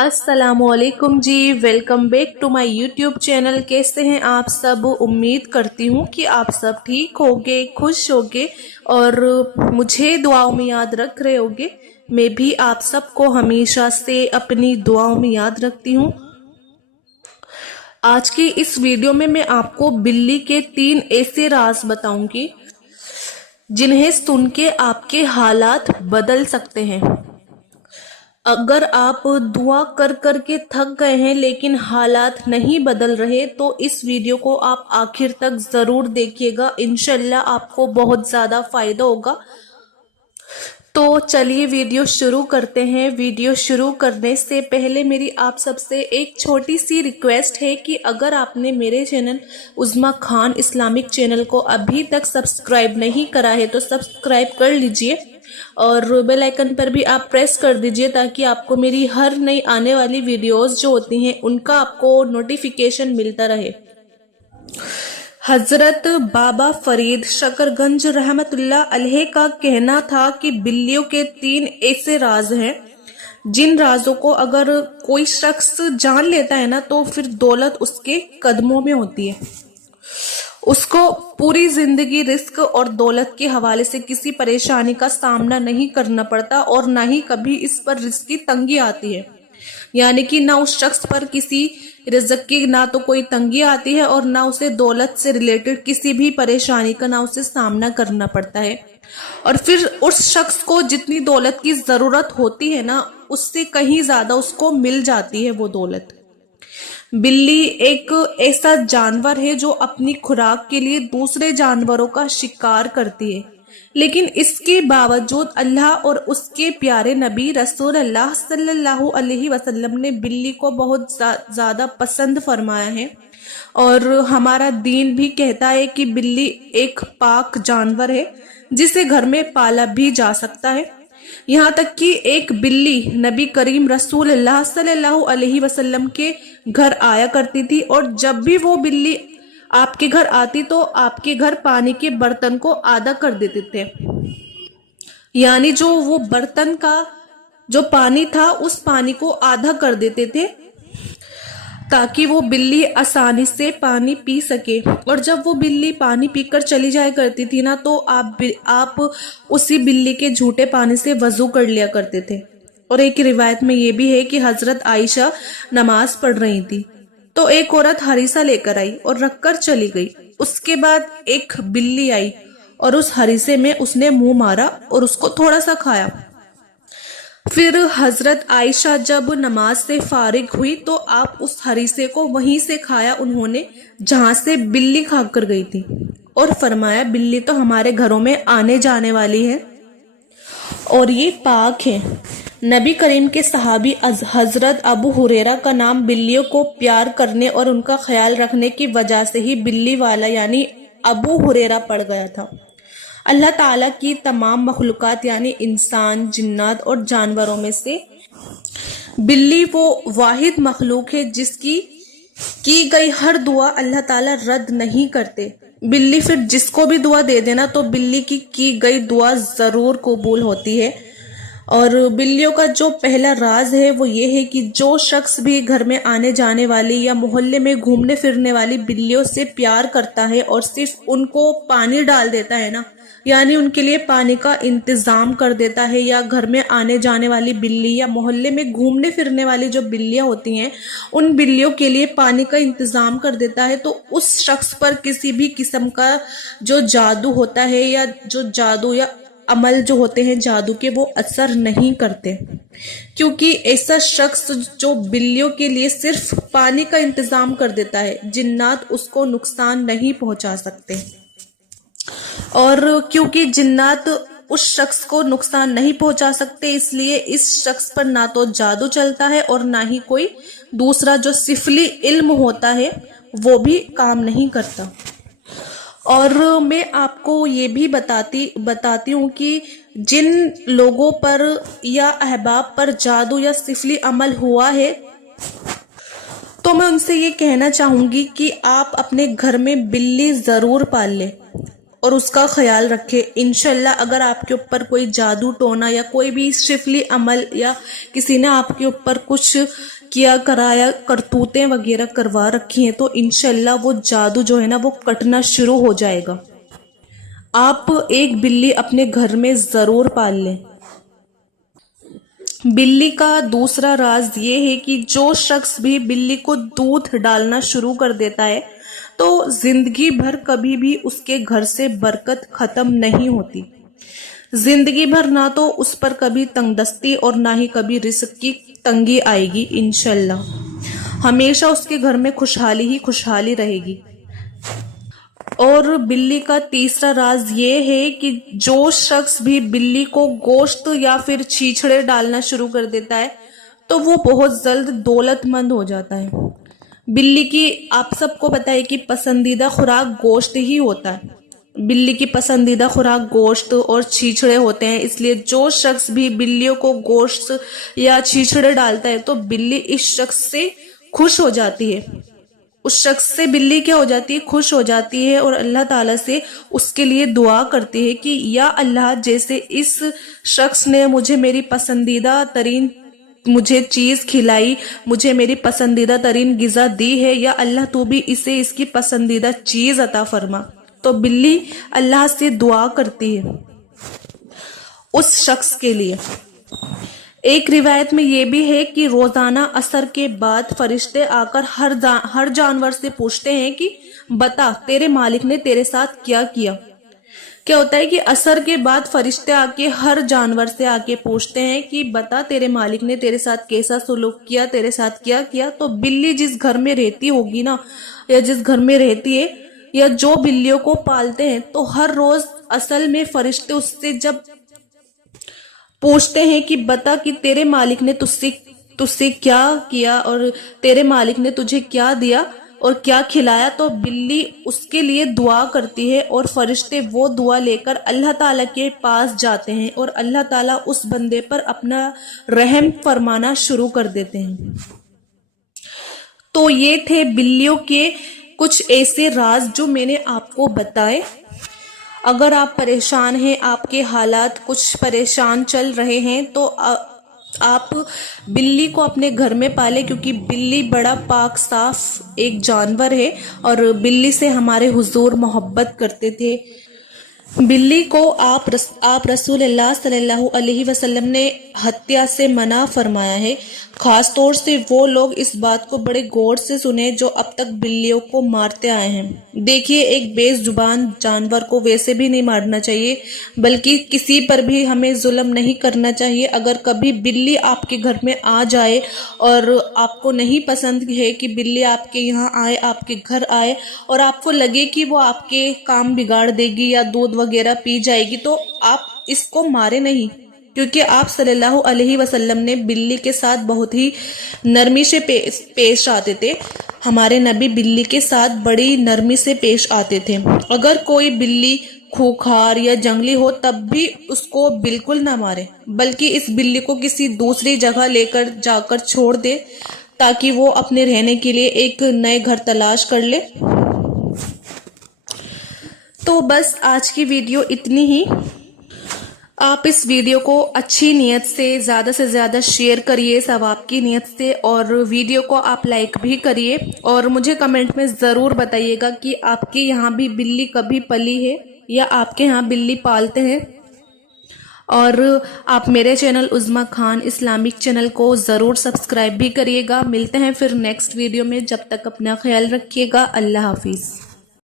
अस्सलाम वालेकुम जी। Welcome back to my YouTube channel. कैसे हैं आप सब? उम्मीद करती हूँ कि आप सब ठीक होगे, खुश होगे और मुझे दुआओं में याद रख रहे होगे। मैं भी आप सबको हमेशा से अपनी दुआओं में याद रखती हूँ। आज की इस वीडियो में मैं आपको बिल्ली के 3 ऐसे राज बताऊंगी जिन्हें सुन के आपके हालात बदल सकते हैं। अगर आप दुआ कर कर के थक गए हैं लेकिन हालात नहीं बदल रहे तो इस वीडियो को आप आखिर तक जरूर देखिएगा। इंशाल्लाह आपको बहुत ज़्यादा फायदा होगा। तो चलिए वीडियो शुरू करते हैं। वीडियो शुरू करने से पहले मेरी आप सबसे एक छोटी सी रिक्वेस्ट है कि अगर आपने मेरे चैनल उज़्मा खान इस्लामिक चैनल को अभी तक सब्सक्राइब नहीं करा है तो सब्सक्राइब कर लीजिए और बेल आइकन पर भी आप प्रेस कर दीजिए ताकि आपको मेरी हर नई आने वाली वीडियोस जो होती हैं उनका आपको नोटिफिकेशन मिलता रहे। हजरत बाबा फरीद शकरगंज रहमतुल्लाह अलैह का कहना था कि बिल्लियों के 3 ऐसे राज हैं जिन राजों को अगर कोई शख्स जान लेता है ना तो फिर दौलत उसके कदमों में होती है। उसको पूरी जिंदगी रिस्क और दौलत के हवाले से किसी परेशानी का सामना नहीं करना पड़ता और ना ही कभी इस पर रिस्क की तंगी आती है। यानी कि ना उस शख्स पर किसी रिज़्क की ना तो कोई तंगी आती है और ना उसे दौलत से रिलेटेड किसी भी परेशानी का ना उसे सामना करना पड़ता है। और फिर उस शख्स को जितनी दौलत की ज़रूरत होती है ना उससे कहीं ज़्यादा उसको मिल जाती है वो दौलत। बिल्ली एक ऐसा जानवर है जो अपनी खुराक के लिए दूसरे जानवरों का शिकार करती है, लेकिन इसके बावजूद अल्लाह और उसके प्यारे नबी रसूल अल्लाह सल्लल्लाहु अलैहि वसल्लम ने बिल्ली को बहुत ज़्यादा पसंद फरमाया है। और हमारा दीन भी कहता है कि बिल्ली एक पाक जानवर है जिसे घर में पाला भी जा सकता है। यहाँ तक कि एक बिल्ली नबी करीम रसूल अल्लाह सल्लल्लाहु अलैहि वसल्लम के घर आया करती थी और जब भी वो बिल्ली आपके घर आती तो आपके घर पानी के बर्तन को आधा कर देते थे। यानी जो वो बर्तन का जो पानी था उस पानी को आधा कर देते थे ताकि वो बिल्ली आसानी से पानी पी सके। और जब वो बिल्ली पानी पीकर चली जाया करती थी ना तो आप उसी बिल्ली के झूठे पानी से वजू कर लिया करते थे। और एक रिवायत में ये भी है कि हजरत आयशा नमाज पढ़ रही थी तो एक औरत हरीसा लेकर आई और रखकर चली गई। उसके बाद एक बिल्ली आई और उस हरीसे में उसने मुंह मारा और उसको थोड़ा सा खाया। फिर हजरत आयशा जब नमाज से फारिग हुई तो आप उस हरीसे को वहीं से खाया उन्होंने जहां से बिल्ली खाकर गई थी और फरमाया बिल्ली तो हमारे घरों में आने जाने वाली है और ये पाक है। नबी करीम के सहाबी हजरत अबू हुरैरा का नाम बिल्लियों को प्यार करने और उनका ख्याल रखने की वजह से ही बिल्ली वाला यानी अबू हुरैरा पड़ गया था। अल्लाह ताला की तमाम मखलूकात यानी इंसान, जिन्नात और जानवरों में से बिल्ली वो वाहिद मखलूक है जिसकी की गई हर दुआ अल्लाह ताला रद्द नहीं करते। बिल्ली फिर जिसको भी दुआ दे देना तो बिल्ली की गई दुआ जरूर कबूल होती है। और बिल्लियों का जो पहला राज है वो ये है कि जो शख्स भी घर में आने जाने वाली या मोहल्ले में घूमने फिरने वाली बिल्लियों से प्यार करता है और सिर्फ उनको पानी डाल देता है ना, यानी उनके लिए पानी का इंतजाम कर देता है, या घर में आने जाने वाली बिल्ली या मोहल्ले में घूमने फिरने वाली जो बिल्लियां होती हैं उन बिल्लियों के लिए पानी का इंतजाम कर देता है तो उस शख्स पर किसी भी किस्म का जो जादू होता है या जो जादू या अमल जो होते हैं जादू के वो असर नहीं करते, क्योंकि ऐसा शख्स जो बिल्लियों के लिए सिर्फ पानी का इंतजाम कर देता है जिन्नात उसको नुकसान नहीं पहुंचा सकते। और क्योंकि जिन्नात उस शख्स को नुकसान नहीं पहुंचा सकते इसलिए इस शख्स पर ना तो जादू चलता है और ना ही कोई दूसरा जो सिफली इल्म होता है वो भी काम नहीं करता। और मैं आपको ये भी बताती हूँ कि जिन लोगों पर या अहबाब पर जादू या सिफली अमल हुआ है तो मैं उनसे ये कहना चाहूँगी कि आप अपने घर में बिल्ली ज़रूर पाल लें اور اس کا خیال رکھے. انشاءاللہ اگر آپ کے اوپر کوئی جادو ٹونا یا کوئی بھی شفلی عمل یا کسی نے آپ کے اوپر کچھ کیا کرایا کرتوتیں وغیرہ کروا رکھی ہیں تو انشاءاللہ وہ جادو جو ہے نا وہ کٹنا شروع ہو جائے گا. آپ ایک بلی اپنے گھر میں ضرور پال لیں. بلی کا دوسرا راز یہ ہے کہ جو شخص بھی بلی کو دودھ ڈالنا شروع کر دیتا ہے تو زندگی بھر کبھی بھی اس کے گھر سے برکت ختم نہیں ہوتی. زندگی بھر نہ تو اس پر کبھی تنگ دستی اور نہ ہی کبھی رزق کی تنگی آئے گی. انشاءاللہ ہمیشہ اس کے گھر میں خوشحالی ہی خوشحالی رہے گی. اور بلی کا تیسرا راز یہ ہے کہ جو شخص بھی بلی کو گوشت یا پھر چھیچڑے ڈالنا شروع کر دیتا ہے تو وہ بہت جلد دولت مند ہو جاتا ہے. بلی کی آپ سب کو پتہ ہے کہ پسندیدہ خوراک گوشت ہی ہوتا ہے. بلی کی پسندیدہ خوراک گوشت اور چھیچڑے ہوتے ہیں. اس لیے جو شخص بھی بلیوں کو گوشت یا چھیچڑے ڈالتا ہے تو بلی اس شخص سے خوش ہو جاتی ہے. اس شخص سے بلی کیا ہو جاتی ہے؟ خوش ہو جاتی ہے اور اللہ تعالیٰ سے اس کے لیے دعا کرتی ہے کہ یا اللہ جیسے اس شخص نے مجھے میری پسندیدہ ترین مجھے چیز کھلائی، مجھے میری پسندیدہ ترین غذا دی ہے، یا اللہ تو بھی اسے اس کی پسندیدہ چیز عطا فرما. تو بلی اللہ سے دعا کرتی ہے اس شخص کے لیے. ایک روایت میں یہ بھی ہے کہ روزانہ عصر کے بعد فرشتے آ کر ہر جانور سے پوچھتے ہیں کہ بتا تیرے مالک نے تیرے ساتھ کیا کیا. کیا ہوتا ہے کہ عصر کے بعد فرشتے آ کے ہر جانور سے آ کے پوچھتے ہیں کہ بتا تیرے مالک نے تیرے ساتھ کیسا سلوک کیا، تیرے ساتھ کیا کیا. تو بلی جس گھر میں رہتی ہوگی نا، یا جس گھر میں رہتی ہے یا جو بلیوں کو پالتے ہیں، تو ہر روز اصل میں فرشتے اس سے جب پوچھتے ہیں کہ بتا کہ تیرے مالک نے تجھ سے کیا کیا اور تیرے مالک نے تجھے کیا دیا اور کیا کھلایا، تو بلی اس کے لیے دعا کرتی ہے اور فرشتے وہ دعا لے کر اللہ تعالیٰ کے پاس جاتے ہیں اور اللہ تعالیٰ اس بندے پر اپنا رحم فرمانا شروع کر دیتے ہیں. تو یہ تھے بلیوں کے کچھ ایسے راز جو میں نے آپ کو بتائے. اگر آپ پریشان ہیں، آپ کے حالات کچھ پریشان چل رہے ہیں تو آپ بلی کو اپنے گھر میں پالیں، کیونکہ بلی بڑا پاک صاف ایک جانور ہے اور بلی سے ہمارے حضور محبت کرتے تھے. بلی کو آپ رسول اللہ صلی اللہ علیہ وسلم نے ہتیا سے منع فرمایا ہے. خاص طور سے وہ لوگ اس بات کو بڑے غور سے سنیں جو اب تک بلیوں کو مارتے آئے ہیں. دیکھیے ایک بے زبان جانور کو ویسے بھی نہیں مارنا چاہیے، بلکہ کسی پر بھی ہمیں ظلم نہیں کرنا چاہیے. اگر کبھی بلی آپ کے گھر میں آ جائے اور آپ کو نہیں پسند ہے کہ بلی آپ کے یہاں آئے، آپ کے گھر آئے، اور آپ کو لگے کہ وہ آپ کے کام بگاڑ دے گی یا دودھ وغیرہ پی جائے گی، تو آپ اس کو مارے نہیں، کیونکہ آپ صلی اللہ علیہ وسلم نے بلی کے ساتھ بہت ہی نرمی سے پیش آتے تھے. ہمارے نبی بلی کے ساتھ بڑی نرمی سے پیش آتے تھے. اگر کوئی بلی کھوکھار یا جنگلی ہو تب بھی اس کو بالکل نہ مارے، بلکہ اس بلی کو کسی دوسری جگہ لے کر جا کر چھوڑ دے تاکہ وہ اپنے رہنے کے لیے ایک نئے گھر تلاش کر لے. تو بس آج کی ویڈیو اتنی ہی. آپ اس ویڈیو کو اچھی نیت سے زیادہ شیئر کریے، ثواب کی نیت سے، اور ویڈیو کو آپ لائک بھی کریے اور مجھے کمنٹ میں ضرور بتائیے گا کہ آپ کے یہاں بھی بلی کبھی پلی ہے یا آپ کے یہاں بلی پالتے ہیں. اور آپ میرے چینل عظمیٰ خان اسلامک چینل کو ضرور سبسکرائب بھی کریے گا. ملتے ہیں پھر نیکسٹ ویڈیو میں، جب تک اپنا خیال رکھیے گا. اللہ حافظ.